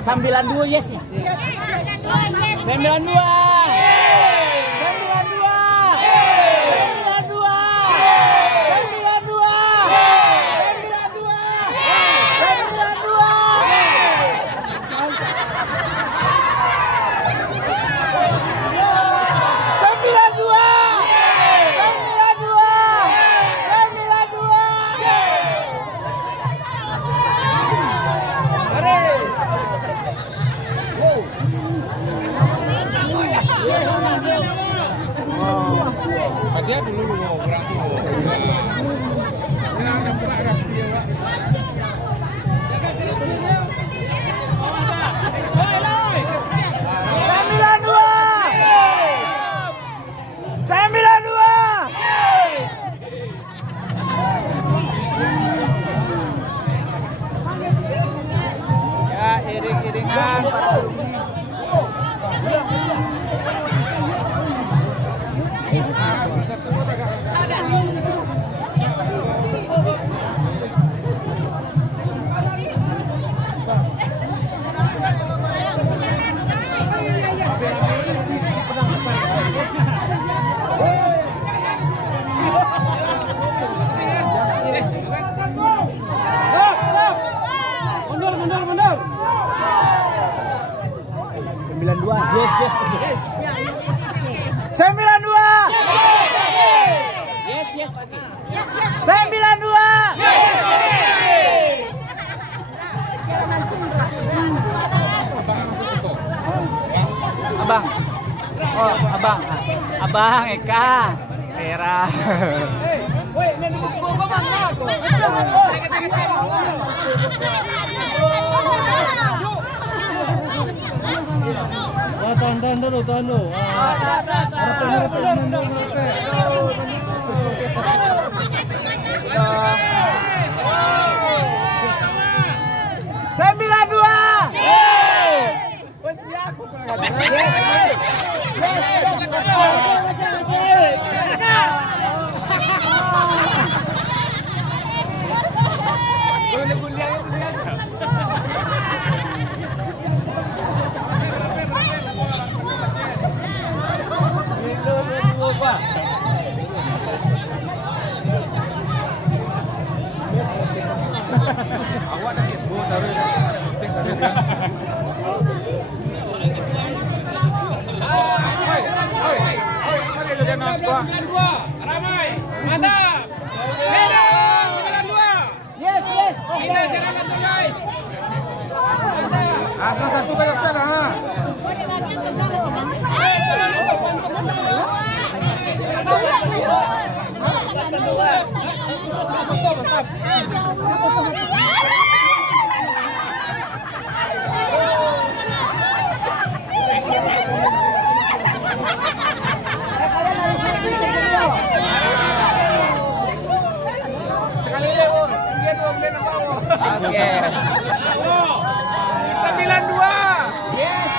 92 yes nya. 92. Dia dulu kurang tuh. Ya, iring-iringan para mundur. 92. Yes. 92. Yes. 92. Abang. Oh, Abang Eka. Era. Tahan dulu. Awak dah sebut dari penting tadi kan. Mari jadi naskah. 92. Ramai. Mantap. Beda 92. Yes. Kita jalan satu guys. Salah satu kayak apa ha? Sekali lewat, dia 2 bulan ke bawah. Oke. 92. Yes.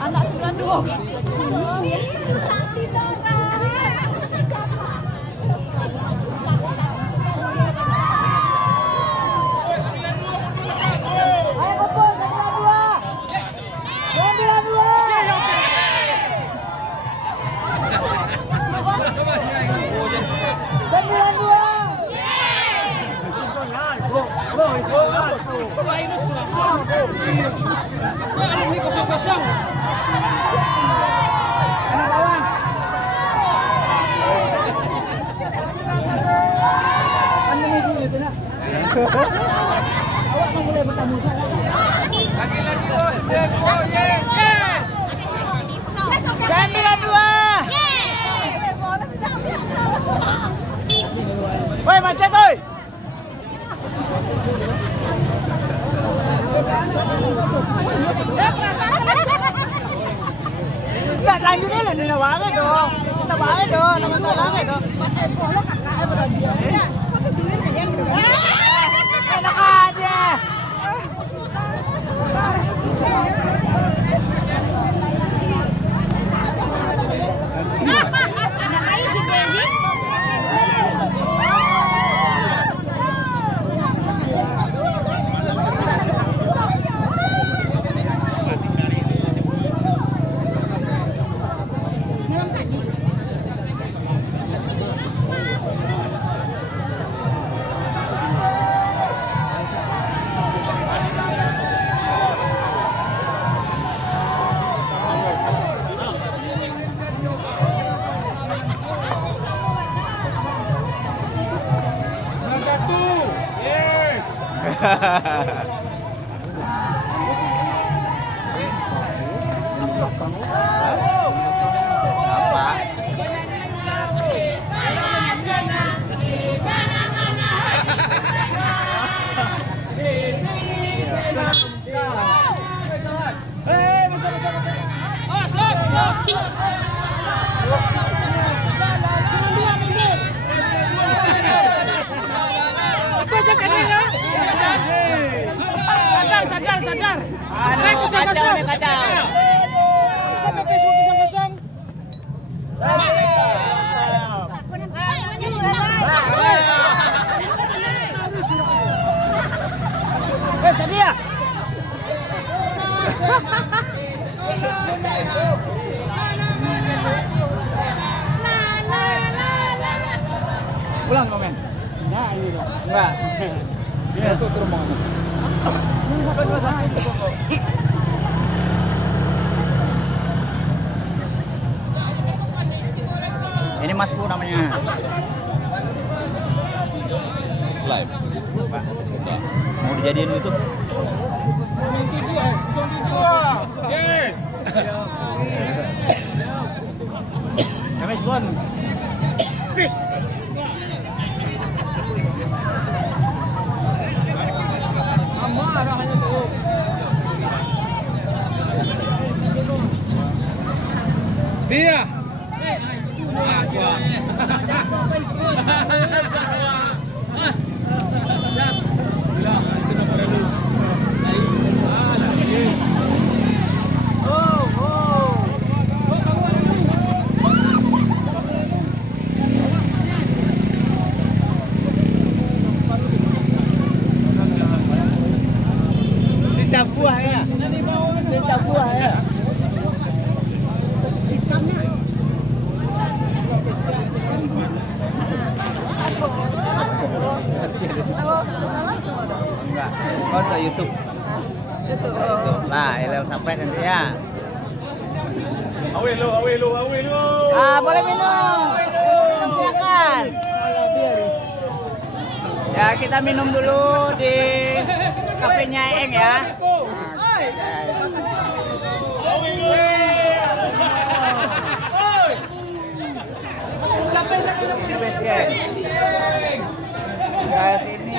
Anak sudah dua. Ini Ini kosong-kosong. Anak bawang. Awak mau mulai bertamu saya. Lagi-lagi bos. 9 yes. Yes. 92. Woi, macet oi. Enggak lanjutnya lah nila wae dong. Kita wae dong, nama salah dong. Enak aja. Sadar. Kacau nih, kacau. Kosong-kosong. Sedia. Pulang komen. Nah, ini dong. Enggak. Dia tuh terus. Ini Mas Pur namanya. Live. Mau dijadiin YouTube? Yes. Kamis Bon. Dia. Buah ya. Buah ya. Enggak. Foto YouTube. YouTube. Lah, elok sampai nanti ya. Awi lu. Ah, boleh minum. Silakan. Ya, kita minum dulu di kafenya Eng ya. Guys, ini